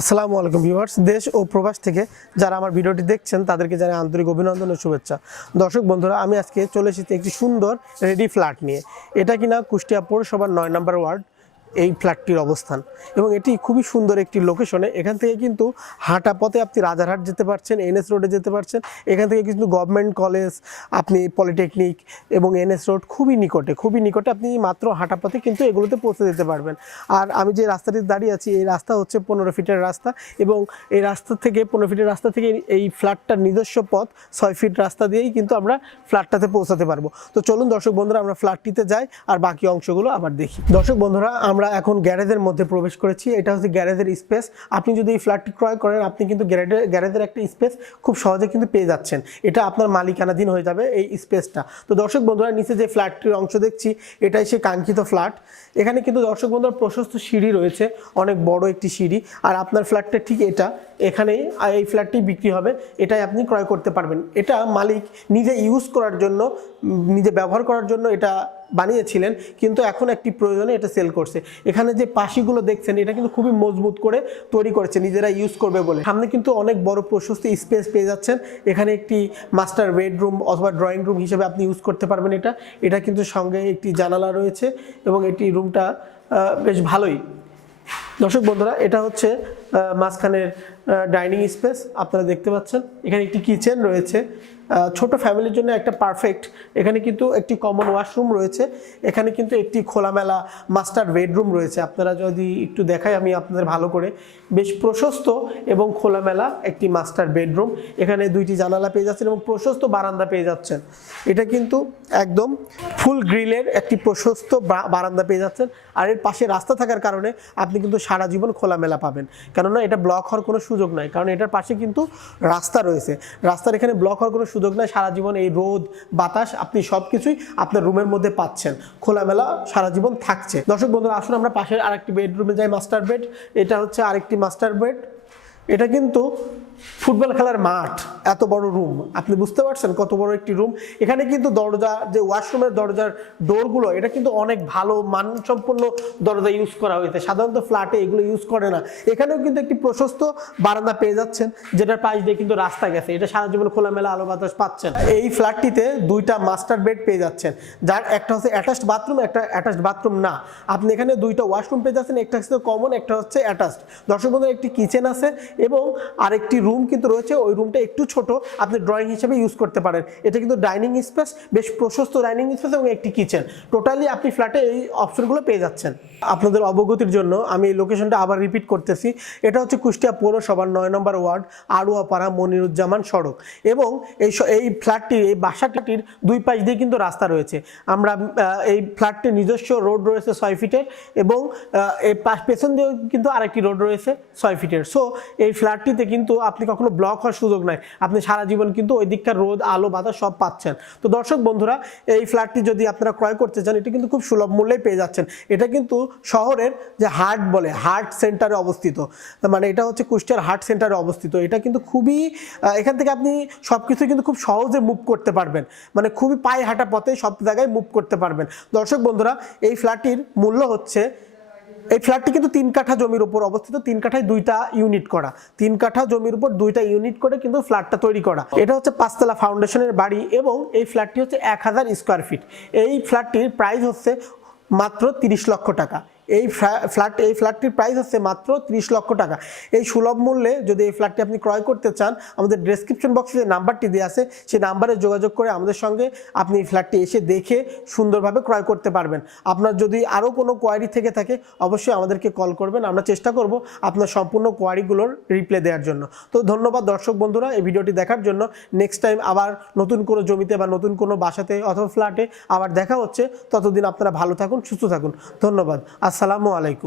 আসসালামু আলাইকুম ভিউয়ার্স, দেশ ও প্রবাস থেকে যারা আমার ভিডিওটি দেখছেন, তাদেরকে জানাই আন্তরিক অভিনন্দন ও শুভেচ্ছা। দর্শক বন্ধুরা, আমি আজকে চলে এসেছি একটি সুন্দর রেডি ফ্ল্যাট নিয়ে। এটা কিনা কুষ্টিয়া পৌরসভার নয় নম্বর ওয়ার্ড। এই ফ্ল্যাটটির অবস্থান। এবং এটি খুবই সুন্দর একটি লোকেশনে। এখান থেকে কিন্তু হাঁটা পথে আপনি রাজারহাট যেতে পারছেন, এনএস রোডে যেতে পারছেন। এখান থেকে কিন্তু গভর্নমেন্ট কলেজ, আপনি পলিটেকনিক এবং এনএস রোড খুবই নিকটে খুবই নিকটে আপনি মাত্র হাঁটা পথে কিন্তু এগুলোতে পৌঁছে যেতে পারবেন। আর আমি যে রাস্তাটিতে দাঁড়িয়ে আছি, এই রাস্তা হচ্ছে পনেরো ফিটের রাস্তা এবং এই রাস্তা থেকে, পনেরো ফিটের রাস্তা থেকে এই ফ্ল্যাটটার নিজস্ব পথ, ছয় ফিট রাস্তা দিয়েই কিন্তু আমরা ফ্ল্যাটটাতে পৌঁছাতে পারব। তো চলুন দর্শক বন্ধুরা, আমরা ফ্ল্যাটটিতে যাই, আর বাকি অংশগুলো আবার দেখি। দর্শক বন্ধুরা আমরা এখন গ্যারেজের মধ্যে প্রবেশ করেছি, এটা হচ্ছে গ্যারেজের স্পেস। আপনি যদি এই ফ্ল্যাটটি ক্রয় করেন, আপনি কিন্তু গ্যারেজের গ্যারেজের একটা স্পেস খুব সহজে কিন্তু পেয়ে যাচ্ছেন। এটা আপনার মালিকানাধীন হয়ে যাবে এই স্পেসটা। তো দর্শক বন্ধুরা, নিচে যে ফ্ল্যাটটির অংশ দেখছি, এটাই সে কাঙ্ক্ষিত ফ্ল্যাট। এখানে কিন্তু দর্শক বন্ধুরা, প্রশস্ত সিঁড়ি রয়েছে, অনেক বড় একটি সিঁড়ি। আর আপনার ফ্ল্যাটটা ঠিক এটা, এখানেই এই ফ্ল্যাটটি বিক্রি হবে, এটাই আপনি ক্রয় করতে পারবেন। এটা মালিক নিজে ইউজ করার জন্য নিজে ব্যবহার করার জন্য এটা বানিয়েছিলেন, কিন্তু এখন একটি প্রয়োজনে এটা সেল করছে। এখানে যে পাশিগুলো দেখছেন, এটা কিন্তু খুবই মজবুত করে তৈরি করেছে, নিজেরা ইউজ করবে বলে। সামনে কিন্তু অনেক বড় প্রশস্ত স্পেস পেয়ে যাচ্ছেন। এখানে একটি মাস্টার বেডরুম অথবা ড্রয়িং রুম হিসেবে আপনি ইউজ করতে পারবেন এটা। এটা কিন্তু সঙ্গে একটি জানালা রয়েছে এবং এটি রুমটা বেশ ভালোই। দর্শক বন্ধুরা, এটা হচ্ছে মাঝখানের ডাইনিং স্পেস আপনারা দেখতে পাচ্ছেন। এখানে একটি কিচেন রয়েছে। ছোট ফ্যামিলির জন্য একটা পারফেক্ট। এখানে কিন্তু একটি কমন ওয়াশরুম রয়েছে। এখানে কিন্তু একটি খোলামেলা মাস্টার বেডরুম রয়েছে। আপনারা যদি একটু দেখাই, আমি আপনাদের ভালো করে। বেশ প্রশস্ত এবং খোলামেলা একটি মাস্টার বেডরুম। এখানে দুইটি জানালা পেয়ে যাচ্ছেন এবং প্রশস্ত বারান্দা পেয়ে যাচ্ছেন। এটা কিন্তু একদম ফুল গ্রিলের একটি প্রশস্ত বারান্দা পেয়ে যাচ্ছেন। আর এর পাশে রাস্তা থাকার কারণে আপনি কিন্তু সারা জীবন খোলামেলা পাবেন। কেননা এটা ব্লক হওয়ার কোনো সুযোগ নাই, কারণ এটার পাশে কিন্তু রাস্তা রয়েছে। রাস্তার এখানে ব্লক হওয়ার কোনো সুযোগ নাই, সারা জীবন এই রোদ, বাতাস আপনি সব কিছুই আপনার রুমের মধ্যে পাচ্ছেন। খোলামেলা সারা জীবন থাকছে। দর্শক বন্ধুরা, আসুন আমরা পাশের আরেকটি বেডরুমে যাই মাস্টার বেড এটা হচ্ছে আরেকটি মাস্টার বেড এটা কিন্তু ফুটবল খেলার মাঠ, এত বড় রুম আপনি বুঝতে পারছেন কত বড় একটি রুম এখানে কিন্তু দরজা, যে ওয়াশরুমের দরজার ডোরগুলো এটা কিন্তু অনেক ভালো মানসম্পন্ন দরজা ইউজ করা হয়েছে। সাধারণত ফ্ল্যাটে এগুলো ইউজ করে না। এখানেও কিন্তু একটি প্রশস্ত বারান্দা পেয়ে যাচ্ছেন, যেটার পাশ দিয়ে কিন্তু রাস্তা গেছে। এটা সারা জীবন খোলামেলা আলো বাতাস পাচ্ছেন। এই ফ্ল্যাটটিতে দুইটা মাস্টার বেড পেয়ে যাচ্ছেন। যার একটা হচ্ছে অ্যাটাচড বাথরুম একটা অ্যাটাচড বাথরুম না। আপনি এখানে দুইটা ওয়াশরুম পেয়ে যাচ্ছেন, একটা হচ্ছে কমন একটা হচ্ছে অ্যাটাচড দর্শক বন্ধু একটি কিচেন আছে এবং আরেকটি রুম কিন্তু রয়েছে, ওই রুমটা একটু ছোট, আপনি ড্রয়িং হিসেবে ইউজ করতে পারেন। এটা কিন্তু ডাইনিং স্পেস বেশ প্রশস্ত ডাইনিং স্পেস এবং একটি কিচেন টোটালি আপনি ফ্ল্যাটে এই অপশনগুলো পেয়ে যাচ্ছেন। আপনাদের অবগতির জন্য আমি এই লোকেশনটা আবার রিপিট করতেছি। এটা হচ্ছে কুষ্টিয়া পৌরসভার নয় নম্বর ওয়ার্ড, আড়ুয়াপাড়া মনিরুজ্জামান সড়ক। এবং এই এই ফ্ল্যাটটির এই বাসাটির দুই পাশ দিয়ে কিন্তু রাস্তা রয়েছে। আমরা এই ফ্ল্যাটটির নিজস্ব রোড রয়েছে ছয় ফিটের এবং এই পেছন দিয়েও কিন্তু আরেকটি রোড রয়েছে ছয় ফিটের। সো এই ফ্ল্যাটটিতে কিন্তু আপনি কখনো ব্লক হওয়ার সুযোগ নাই। আপনি সারা জীবন কিন্তু ওই দিককার রোদ, আলো, বাতাস সব পাচ্ছেন। তো দর্শক বন্ধুরা, এই ফ্ল্যাটটি যদি আপনারা ক্রয় করতে চান, এটা কিন্তু খুব সুলভ মূল্যেই পেয়ে যাচ্ছেন। এটা কিন্তু শহরের যে হার্ট বলে হার্ট সেন্টারে অবস্থিত। মানে এটা হচ্ছে কুষ্টিয়ার হার্ট সেন্টারে অবস্থিত। এটা কিন্তু খুবই এখান থেকে আপনি সব কিছু কিন্তু খুব সহজে মুভ করতে পারবেন। মানে খুবই পায়ে হাঁটা পথে সব জায়গায় মুভ করতে পারবেন। দর্শক বন্ধুরা, এই ফ্ল্যাটটির মূল্য হচ্ছে এই ফ্ল্যাটটি কিন্তু তিন কাঠা জমির উপর অবস্থিত। তিন কাঠায় দুইটা ইউনিট করা। তিন কাঠা জমির উপর দুইটা ইউনিট করে কিন্তু ফ্ল্যাটটা তৈরি করা। এটা হচ্ছে পাঁচতলা ফাউন্ডেশনের বাড়ি এবং এই ফ্ল্যাটটি হচ্ছে এক হাজার স্কোয়ার ফিট এই ফ্ল্যাটটির প্রাইস হচ্ছে মাত্র তিরিশ লক্ষ টাকা। এই ফ্ল্যা- ফ্ল্যাট এই ফ্ল্যাটটির প্রাইস হচ্ছে মাত্র তিরিশ লক্ষ টাকা। এই সুলভ মূল্যে যদি এই ফ্ল্যাটটি আপনি ক্রয় করতে চান, আমাদের ডেসক্রিপশন বক্সে যে নাম্বারটি দেওয়া আছে, সেই নাম্বারে যোগাযোগ করে আমাদের সঙ্গে আপনি এই ফ্ল্যাটটি এসে দেখে সুন্দরভাবে ক্রয় করতে পারবেন। আপনার যদি আরও কোনো কোয়ারি থেকে থাকে, অবশ্যই আমাদেরকে কল করবেন। আমরা চেষ্টা করব আপনার সম্পূর্ণ কোয়ারিগুলোর রিপ্লাই দেওয়ার জন্য। তো ধন্যবাদ দর্শক বন্ধুরা এই ভিডিওটি দেখার জন্য। নেক্সট টাইম আবার নতুন কোনো জমিতে বা নতুন কোনো বাসাতে অথবা ফ্ল্যাটে আবার দেখা হচ্ছে। ততদিন আপনারা ভালো থাকুন, সুস্থ থাকুন। ধন্যবাদ। আসসালামু আলাইকুম।